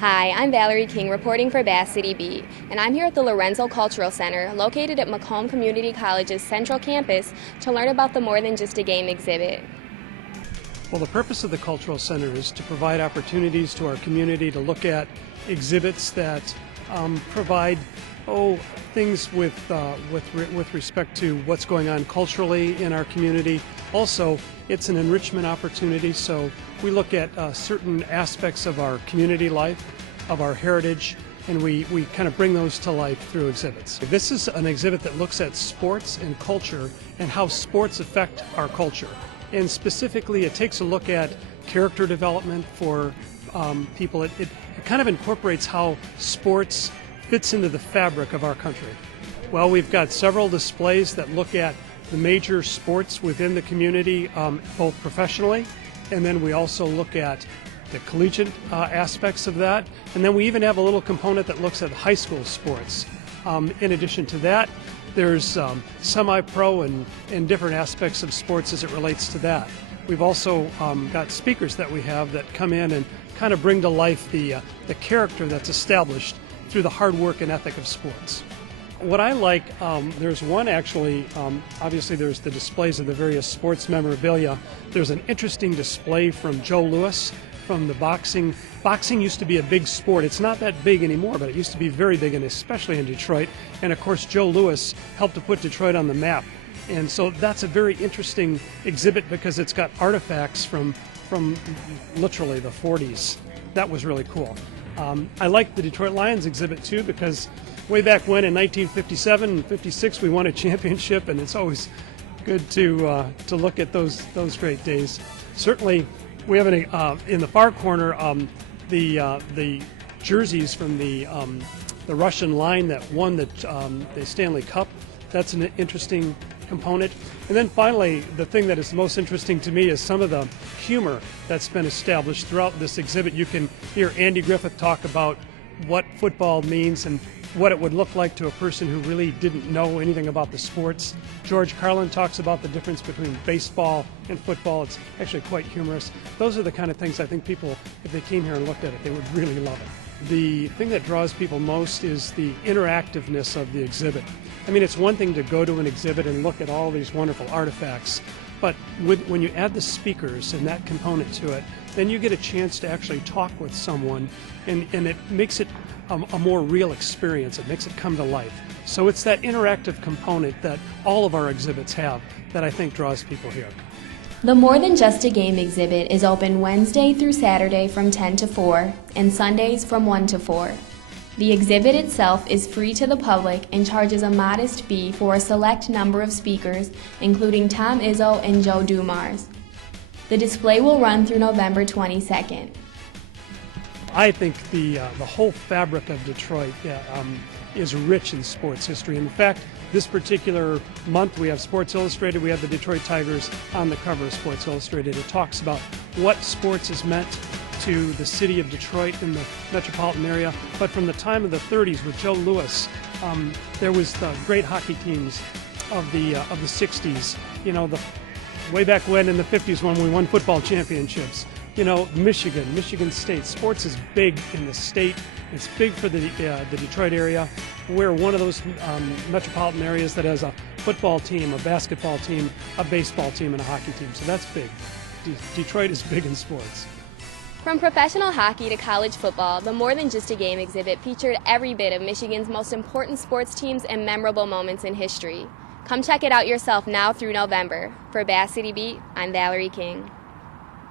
Hi, I'm Valerie King reporting for Bass City Beat, and I'm here at the Lorenzo Cultural Center located at Macomb Community College's Central Campus to learn about the More Than Just a Game exhibit. Well, the purpose of the Cultural Center is to provide opportunities to our community to look at exhibits that provide things with respect to what's going on culturally in our community. Also, it's an enrichment opportunity, so we look at certain aspects of our community life, of our heritage, and we kind of bring those to life through exhibits. This is an exhibit that looks at sports and culture and how sports affect our culture. And specifically, it takes a look at character development for people. It kind of incorporates how sports fits into the fabric of our country. Well, we've got several displays that look at the major sports within the community, both professionally, and then we also look at the collegiate aspects of that, and then we even have a little component that looks at high school sports. In addition to that, there's semi-pro and different aspects of sports as it relates to that. We've also got speakers that we have that come in and kind of bring to life the character that's established through the hard work and ethic of sports. What I like, there's one actually, obviously there's the displays of the various sports memorabilia. There's an interesting display from Joe Louis from the boxing. Boxing used to be a big sport. It's not that big anymore, but it used to be very big, and especially in Detroit. And of course, Joe Louis helped to put Detroit on the map. And so that's a very interesting exhibit because it's got artifacts from literally the 40s. That was really cool. I like the Detroit Lions exhibit too because way back when in 1957 and 56 we won a championship, and it's always good to look at those great days. Certainly, we have in the far corner the jerseys from the Russian line that won the Stanley Cup. That's an interesting component. And then finally, the thing that is most interesting to me is some of the humor that's been established throughout this exhibit. You can hear Andy Griffith talk about what football means and what it would look like to a person who really didn't know anything about the sports. George Carlin talks about the difference between baseball and football. It's actually quite humorous. Those are the kind of things I think people, if they came here and looked at it, they would really love it. The thing that draws people most is the interactiveness of the exhibit. I mean, it's one thing to go to an exhibit and look at all these wonderful artifacts, but when you add the speakers and that component to it, then you get a chance to actually talk with someone, and it makes it a more real experience. It makes it come to life. So it's that interactive component that all of our exhibits have that I think draws people here. The More Than Just a Game exhibit is open Wednesday through Saturday from 10 to 4 and Sundays from 1 to 4. The exhibit itself is free to the public and charges a modest fee for a select number of speakers, including Tom Izzo and Joe Dumars. The display will run through November 22nd. I think the whole fabric of Detroit is rich in sports history. In fact, this particular month we have Sports Illustrated. We have the Detroit Tigers on the cover of Sports Illustrated. It talks about what sports has meant to the city of Detroit and the metropolitan area. But from the time of the 30s with Joe Louis, there was the great hockey teams of the 60s. You know, way back when in the 50s when we won football championships. You know, Michigan State. Sports is big in the state. It's big for the Detroit area. We're one of those metropolitan areas that has a football team, a basketball team, a baseball team, and a hockey team. So that's big. Detroit is big in sports. From professional hockey to college football, the More Than Just a Game exhibit featured every bit of Michigan's most important sports teams and memorable moments in history. Come check it out yourself now through November. For Bass City Beat, I'm Valerie King.